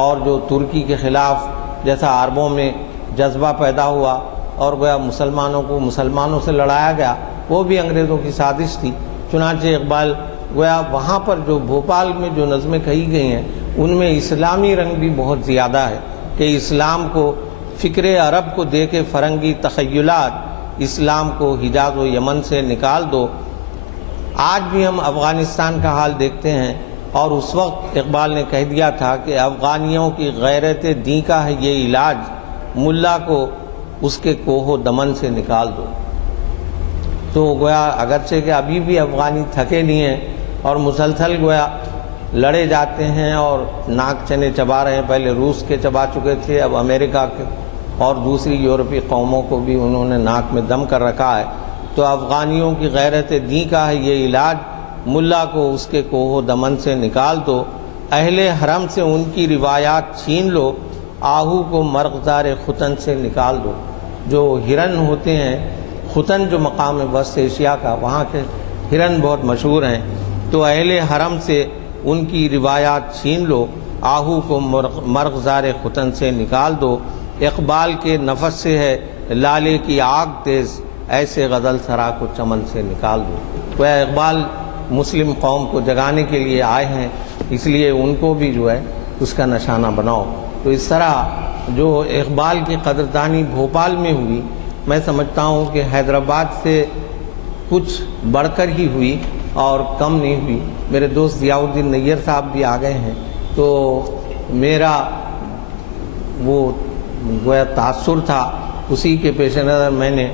اور جو ترکی کے خلاف جیسا عربوں میں جذبہ پیدا ہوا اور گویا مسلمانوں کو مسلمانوں سے لڑایا گیا، وہ بھی انگریزوں کی سازش تھی۔ چنانچہ اقبال گویا وہاں پر جو بھوپال میں جو نظمیں کہی گئی ہیں ان میں اسلامی رنگ بھی بہت زیادہ ہے، کہ اسلام کو فکر عرب کو دے کے فرنگی تخیلات، اسلام کو حجاز و یمن سے نکال دو۔ آج بھی ہم افغانستان کا حال دیکھتے ہیں، اور اس وقت اقبال نے کہہ دیا تھا کہ افغانیوں کی غیرت دین کا ہے یہ علاج، ملا کو اس کے کوہ و دمن سے نکال دو۔ تو گویا اگرچہ کہ ابھی بھی افغانی تھکے نہیں ہیں اور مسلسل گویا لڑے جاتے ہیں اور ناک چنے چبا رہے ہیں، پہلے روس کے چبا چکے تھے، اب امریکہ کے اور دوسری یورپی قوموں کو بھی انہوں نے ناک میں دم کر رکھا ہے۔ تو افغانیوں کی غیرت دین کا ہے یہ علاج، ملا کو اس کے کوہ و دمن سے نکال دو۔ اہل حرم سے ان کی روایات چھین لو، آہو کو مرغزار ختن سے نکال دو۔ جو ہرن ہوتے ہیں، ختن جو مقام ہے وسط ایشیا کا، وہاں کے ہرن بہت مشہور ہیں، تو اہل حرم سے ان کی روایات چھین لو، آہو کو مرغزار ختن سے نکال دو۔ اقبال کے نفس سے ہے لالے کی آگ تیز، ایسے غزل سرا کو چمن سے نکال دو۔ تو اقبال مسلم قوم کو جگانے کے لیے آئے ہیں، اس لیے ان کو بھی جو ہے اس کا نشانہ بناؤ۔ تو اس طرح جو اقبال کی قدردانی بھوپال میں ہوئی، میں سمجھتا ہوں کہ حیدرآباد سے کچھ بڑھ کر ہی ہوئی اور کم نہیں ہوئی۔ میرے دوست ضیاء الدین نیّر صاحب بھی آ گئے ہیں، تو میرا وہ گویا تاثر تھا، اسی کے پیش نظر میں نے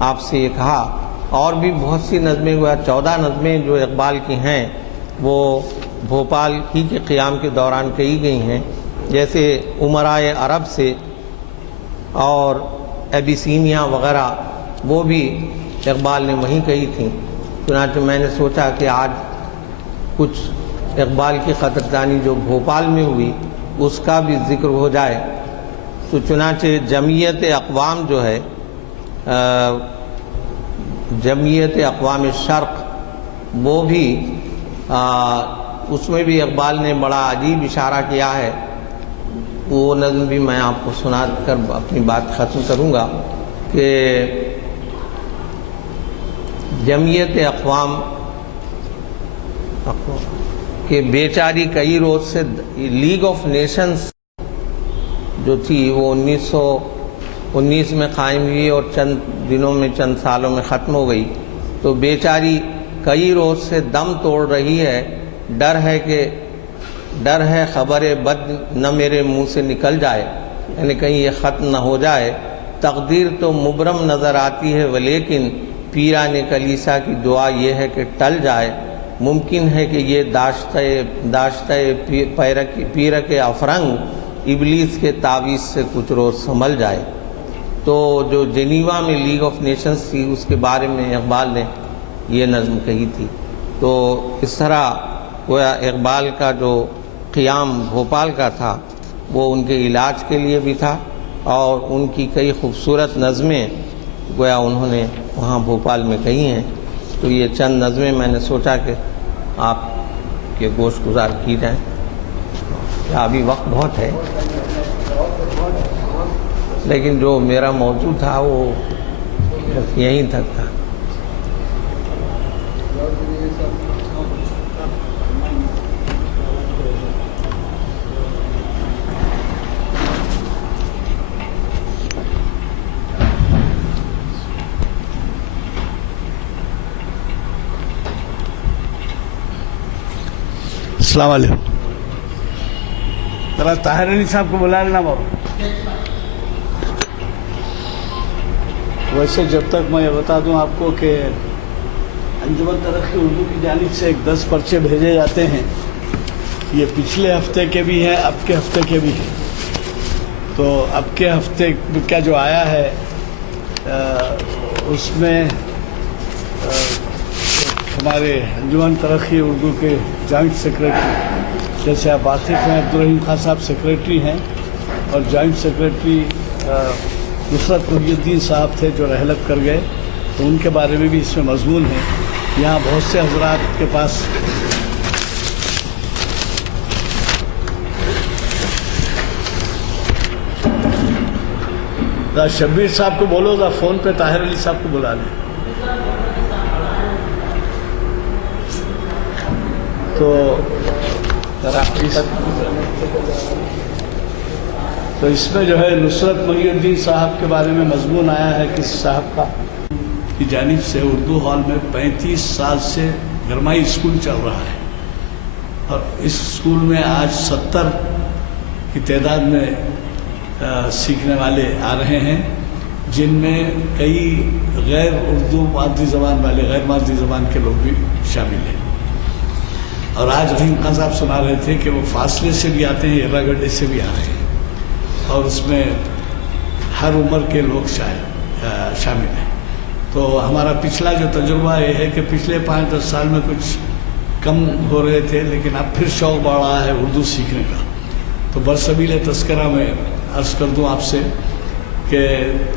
آپ سے یہ کہا۔ اور بھی بہت سی نظمیں، گویا 14 نظمیں جو اقبال کی ہیں وہ بھوپال ہی کے قیام کے دوران کہی گئی ہیں، جیسے امرائے عرب سے اور ایبیسینیا وغیرہ، وہ بھی اقبال نے وہیں کہی تھیں۔ چنانچہ میں نے سوچا کہ آج کچھ اقبال کی قدردانی جو بھوپال میں ہوئی اس کا بھی ذکر ہو جائے۔ تو چنانچہ جمعیت اقوام جو ہے، جمعیت اقوام شرق، وہ بھی اس میں بھی اقبال نے بڑا عجیب اشارہ کیا ہے۔ وہ نظم بھی میں آپ کو سنا کر اپنی بات ختم کروں گا کہ جمعیت اقوام کہ بیچاری کئی روز سے لیگ آف نیشنز جو تھی وہ 1919 میں قائم ہوئی اور چند دنوں میں، چند سالوں میں ختم ہو گئی، تو بیچاری کئی روز سے دم توڑ رہی ہے۔ ڈر ہے خبر بد نہ میرے منہ سے نکل جائے، یعنی کہیں یہ ختم نہ ہو جائے۔ تقدیر تو مبرم نظر آتی ہے ولیکن پیران کلیسا کی دعا یہ ہے کہ ٹل جائے۔ ممکن ہے کہ یہ داشتہ پیرک افرنگ ابلیس کے تعویذ سے کچھ روز سنبھل جائے۔ تو جو جنیوا میں لیگ آف نیشنز تھی اس کے بارے میں اقبال نے یہ نظم کہی تھی۔ تو اس طرح گویا اقبال کا جو قیام بھوپال کا تھا وہ ان کے علاج کے لیے بھی تھا، اور ان کی کئی خوبصورت نظمیں گویا انہوں نے وہاں بھوپال میں کہی ہیں۔ تو یہ چند نظمیں میں نے سوچا کہ آپ کے گوش گزار کی جائیں۔ ابھی وقت بہت ہے، لیکن جو میرا موضوع تھا وہ یہیں تک تھا۔ السلام علیکم۔ ذرا طاہر علی صاحب کو بلا لینا بابا۔ ویسے جب تک میں یہ بتا دوں آپ کو کہ انجمن ترقی اردو کی جانب سے 10 پرچے بھیجے جاتے ہیں، یہ پچھلے ہفتے کے بھی ہیں، اب کے ہفتے کے بھی ہیں۔ تو اب کے ہفتے کا جو آیا ہے اس میں ہمارے انجمن ترقی اردو کے جوائنٹ سیکریٹری، جیسے آپ واقف ہیں، عبدالرحیم خان صاحب سیکریٹری ہیں، اور جوائنٹ سیکریٹری نصرت محی الدین صاحب تھے جو رحلت کر گئے، تو ان کے بارے میں بھی اس میں مضمون ہے۔ یہاں بہت سے حضرات کے پاس شبیر صاحب کو بولو گا فون پہ طاہر علی صاحب کو بلا لیں۔ تو اس میں جو ہے نصرت محی الدین صاحب کے بارے میں مضمون آیا ہے کہ صاحب کا کی جانب سے اردو ہال میں 35 سال سے گرمائی اسکول چل رہا ہے، اور اس اسکول میں آج 70 کی تعداد میں سیکھنے والے آ رہے ہیں، جن میں کئی غیر اردو مادری زبان والے، غیر مادری زبان کے لوگ بھی شامل ہیں۔ اور آج رحیم خان صاحب سنا رہے تھے کہ وہ فاصلے سے بھی آتے ہیں، ایرا گڈھے سے بھی آ رہے ہیں، اور اس میں ہر عمر کے لوگ شامل ہیں۔ تو ہمارا پچھلا جو تجربہ یہ ہے کہ پچھلے 5-10 سال میں کچھ کم ہو رہے تھے، لیکن اب پھر شوق بڑھ رہا ہے اردو سیکھنے کا۔ تو برسبیل تذکرہ میں عرض کر دوں آپ سے کہ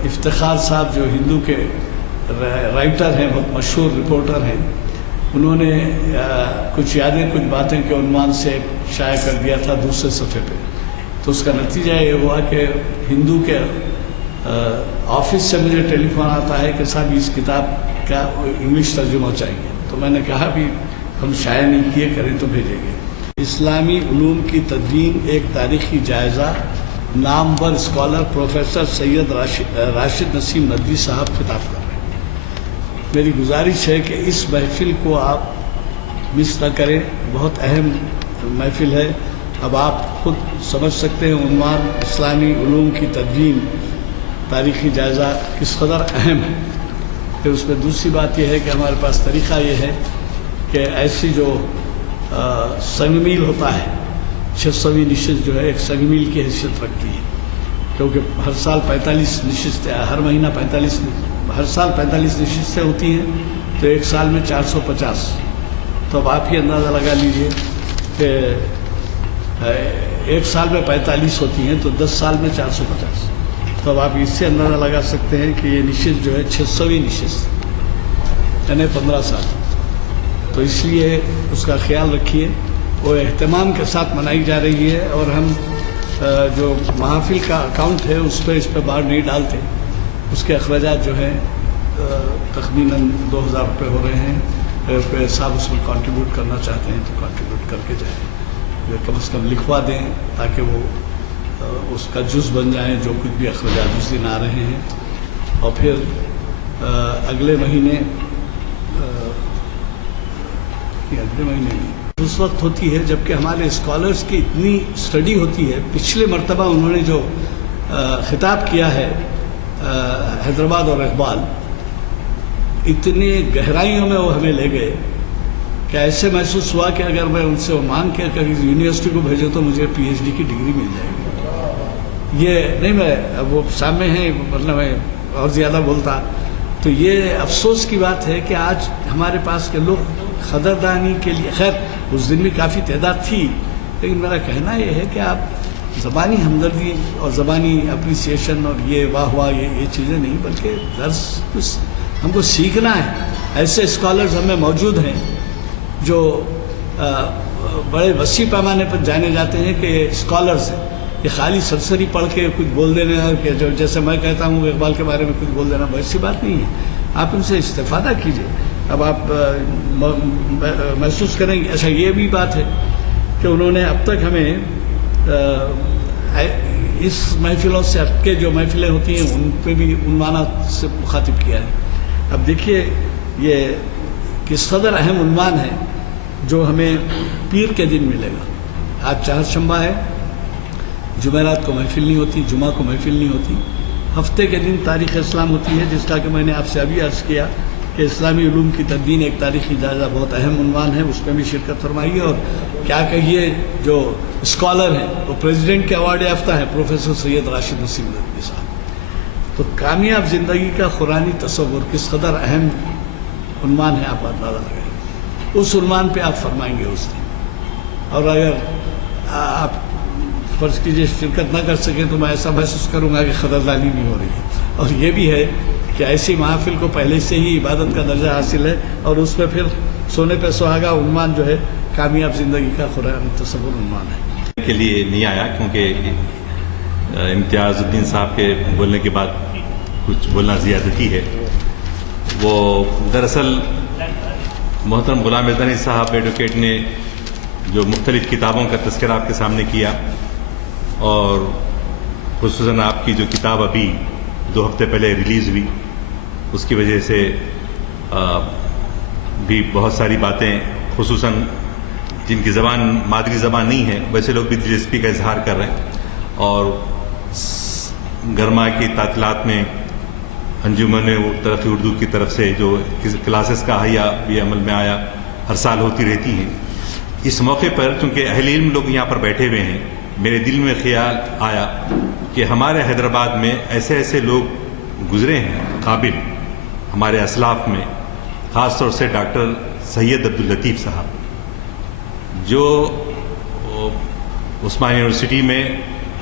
افتخار صاحب جو ہندو کے رائٹر ہیں، بہت مشہور رپورٹر ہیں، انہوں نے کچھ یادیں کچھ باتیں کے عنوان سے شائع کر دیا تھا دوسرے صفحے پہ. تو اس کا نتیجہ یہ ہوا کہ ہندو کے آفس سے مجھے ٹیلی فون آتا ہے کہ صاحب اس کتاب کا انگلش ترجمہ چاہیے. تو میں نے کہا بھی ہم شائع نہیں کیے، کریں تو بھیجیں گے. اسلامی علوم کی تدوین ایک تاریخی جائزہ، نامور اسکالر پروفیسر سید راشد نسیم ندوی صاحب خطاب کر رہے ہیں. میری گزارش ہے کہ اس محفل کو آپ مس نہ کریں، بہت اہم محفل ہے. اب آپ خود سمجھ سکتے ہیں عنوان اسلامی علوم کی تدوین تاریخی جائزہ کس قدر اہم ہے. پھر اس میں دوسری بات یہ ہے کہ ہمارے پاس طریقہ یہ ہے کہ ایسی جو سنگ میل ہوتا ہے، 600ویں نشست جو ہے ایک سنگ میل کی حیثیت رکھتی ہے، کیونکہ ہر سال 45 نشستیں، ہر مہینہ 45 ہر سال 45 نشستیں ہوتی ہیں، تو ایک سال میں 450. تو اب آپ ہی اندازہ لگا لیجئے کہ ایک سال میں 45 ہوتی ہیں تو 10 سال میں 450. تو اب آپ اس سے اندازہ لگا سکتے ہیں کہ یہ نشست جو ہے 600ویں نشست، یعنی 15 سال. تو اس لیے اس کا خیال رکھیے، وہ اہتمام کے ساتھ منائی جا رہی ہے. اور ہم جو محافل کا اکاؤنٹ ہے اس پہ باہر نہیں ڈالتے. اس کے اخراجات جو ہیں تخمیناً 2000 روپے ہو رہے ہیں. اگر صاحب اس میں کنٹریبیوٹ کرنا چاہتے ہیں تو کنٹریبیوٹ کر کے جائیں، کم از کم لکھوا دیں تاکہ وہ اس کا جز بن جائیں جو کچھ بھی اخراجات اس دن آ رہے ہیں. اور پھر اگلے مہینے اس وقت ہوتی ہے جبکہ ہمارے اسکالرس کی اتنی اسٹڈی ہوتی ہے. پچھلے مرتبہ انہوں نے جو خطاب کیا ہے حیدرآباد اور اقبال، اتنی گہرائیوں میں وہ ہمیں لے گئے کہ ایسے محسوس ہوا کہ اگر میں ان سے وہ مانگ کے کہ یونیورسٹی کو بھیجو تو مجھے پی ایچ ڈی کی ڈگری مل جائے گی. یہ نہیں، میں وہ سامنے ہیں، مطلب میں اور زیادہ بولتا. تو یہ افسوس کی بات ہے کہ آج ہمارے پاس کے لوگ قدردانی کے لیے، خیر اس دن بھی کافی تعداد تھی، لیکن میرا کہنا یہ ہے کہ آپ زبانی ہمدردی اور زبانی اپریسیشن اور یہ واہ واہ یہ چیزیں نہیں، بلکہ درس ہم کو سیکھنا ہے. ایسے اسکالرز ہمیں موجود ہیں جو بڑے وسیع پیمانے پر جانے جاتے ہیں کہ یہ اسکالرز ہیں. یہ خالی سرسری پڑھ کے کچھ بول دینا کہ جو جیسے میں کہتا ہوں اقبال کے بارے میں کچھ بول دینا، ویسی بات نہیں ہے. آپ ان سے استفادہ کیجئے. اب آپ محسوس کریں گے. اچھا یہ بھی بات ہے کہ انہوں نے اب تک ہمیں اس محفلوں سے ہٹ کے جو محفلیں ہوتی ہیں ان پہ بھی عنوانات سے مخاطب کیا ہے. اب دیکھیے یہ کس قدر اہم عنوان ہے جو ہمیں پیر کے دن ملے گا. آج چہارشنبہ ہے، جمعرات کو محفل نہیں ہوتی، جمعہ کو محفل نہیں ہوتی. ہفتے کے دن تاریخ اسلام ہوتی ہے، جس کا کہ میں نے آپ سے ابھی عرض کیا کہ اسلامی علوم کی تدوین ایک تاریخی جائزہ بہت اہم عنوان ہے. اس میں بھی شرکت فرمائیے. اور کیا کہیے جو اسکالر ہیں وہ پریزیڈنٹ کے ایوارڈ یافتہ ہیں، پروفیسر سید راشد نسیم ندوی صاحب. تو کامیاب زندگی کا قرآنی تصور کس قدر اہم عنوان ہے آپ اندازہ لگائیں. اس عنوان پہ آپ فرمائیں گے اس دن. اور اگر آپ فرض کیجیے شرکت نہ کر سکیں تو میں ایسا محسوس کروں گا کہ قدردانی نہیں ہو رہی ہے. اور یہ بھی ہے کہ ایسی محافل کو پہلے سے ہی عبادت کا درجہ حاصل ہے، اور اس میں پھر سونے پہ سہاگا عنوان جو ہے کامیاب زندگی کا قرآنی تصور عنوان ہے. کے لیے نہیں آیا کیونکہ امتیاز الدین صاحب کے بولنے کے بعد کچھ بولنا زیادتی ہے. وہ دراصل محترم غلام مردانی صاحب ایڈوکیٹ نے جو مختلف کتابوں کا تذکرہ آپ کے سامنے کیا، اور خصوصاً آپ کی جو کتاب ابھی 2 ہفتے پہلے ریلیز ہوئی، اس کی وجہ سے بھی بہت ساری باتیں، خصوصاً جن کی زبان مادری زبان نہیں ہے ویسے لوگ بھی دلچسپی کا اظہار کر رہے ہیں. اور گرما کی تعطیلات میں انجمن ترقی اردو کی طرف سے جو کلاسز کا احیاء بھی عمل میں آیا، ہر سال ہوتی رہتی ہیں. اس موقع پر چونکہ اہل علم لوگ یہاں پر بیٹھے ہوئے ہیں، میرے دل میں خیال آیا کہ ہمارے حیدرآباد میں ایسے ایسے لوگ گزرے ہیں قابل، ہمارے اسلاف میں خاص طور سے ڈاکٹر سید عبداللطیف صاحب جو عثمان یونیورسٹی میں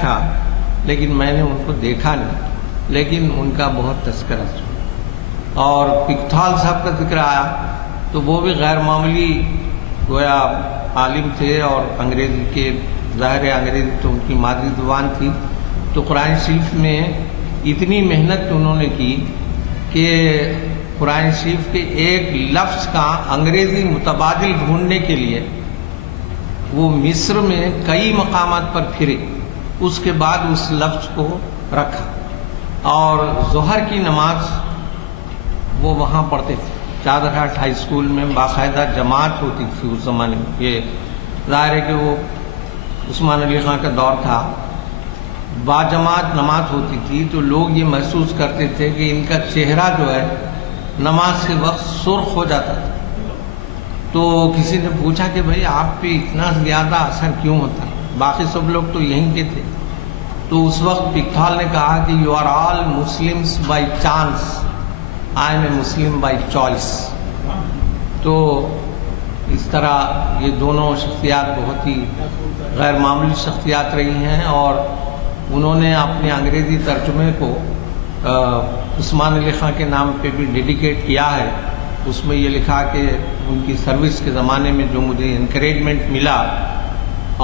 تھا، لیکن میں نے ان کو دیکھا نہیں، لیکن ان کا بہت تذکرہ سنا۔ اور پکتھال صاحب کا ذکر آیا تو وہ بھی غیر معمولی گویا عالم تھے، اور انگریزی کے ظاہر انگریزی تو ان کی مادری زبان تھی، تو قرآن شریف میں اتنی محنت انہوں نے کی کہ قرآن شریف کے ایک لفظ کا انگریزی متبادل ڈھونڈنے کے لیے وہ مصر میں کئی مقامات پر پھرے، اس کے بعد اس لفظ کو رکھا، اور ظہر کی نماز وہ وہاں پڑھتے تھے۔ چادر ہاٹ ہائی اسکول میں باقاعدہ جماعت ہوتی تھی اس زمانے میں، یہ ظاہر ہے کہ وہ عثمان علی خان کا دور تھا، باجماعت نماز ہوتی تھی، تو لوگ یہ محسوس کرتے تھے کہ ان کا چہرہ جو ہے نماز کے وقت سرخ ہو جاتا تھا۔ تو کسی نے پوچھا کہ بھئی آپ پہ اتنا زیادہ اثر کیوں ہوتا ہے، باقی سب لوگ تو یہیں کے تھے۔ تو اس وقت پکتھال نے کہا کہ you are all Muslims by chance, I am a Muslim by choice. تو اس طرح یہ دونوں شخصیات بہت ہی غیر معمولی شخصیات رہی ہیں، اور انہوں نے اپنے انگریزی ترجمے کو عثمان علی خان کے نام پہ بھی ڈیڈیکیٹ کیا ہے۔ اس میں یہ لکھا کہ ان کی سروس کے زمانے میں جو مجھے انکریجمنٹ ملا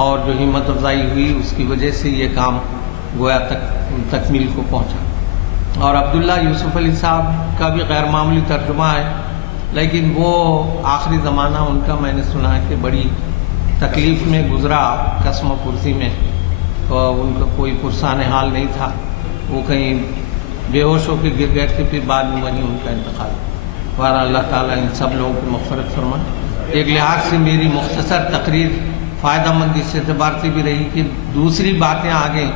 اور جو ہمت افزائی ہوئی، اس کی وجہ سے یہ کام گویا تکمیل کو پہنچا۔ اور عبداللہ یوسف علی صاحب کا بھی غیر معمولی ترجمہ ہے، لیکن وہ آخری زمانہ ان کا میں نے سنا ہے کہ بڑی تکلیف میں گزرا، قسم و پرسی میں، اور ان کا کوئی پرسان حال نہیں تھا، وہ کہیں بے ہوش ہو کے گر گئے تھے، پھر بعد میں وہیں ان کا انتقال۔ بہرحال اللہ تعالیٰ ان سب لوگوں کی مغفرت فرمائے۔ ایک لحاظ سے میری مختصر تقریر فائدہ مند اس اعتبار سے بھی رہی کہ دوسری باتیں آگے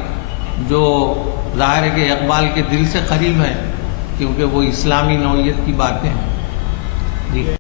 جو ظاہر ہے کہ اقبال کے دل سے قریب ہیں، کیونکہ وہ اسلامی نوعیت کی باتیں ہیں۔ جی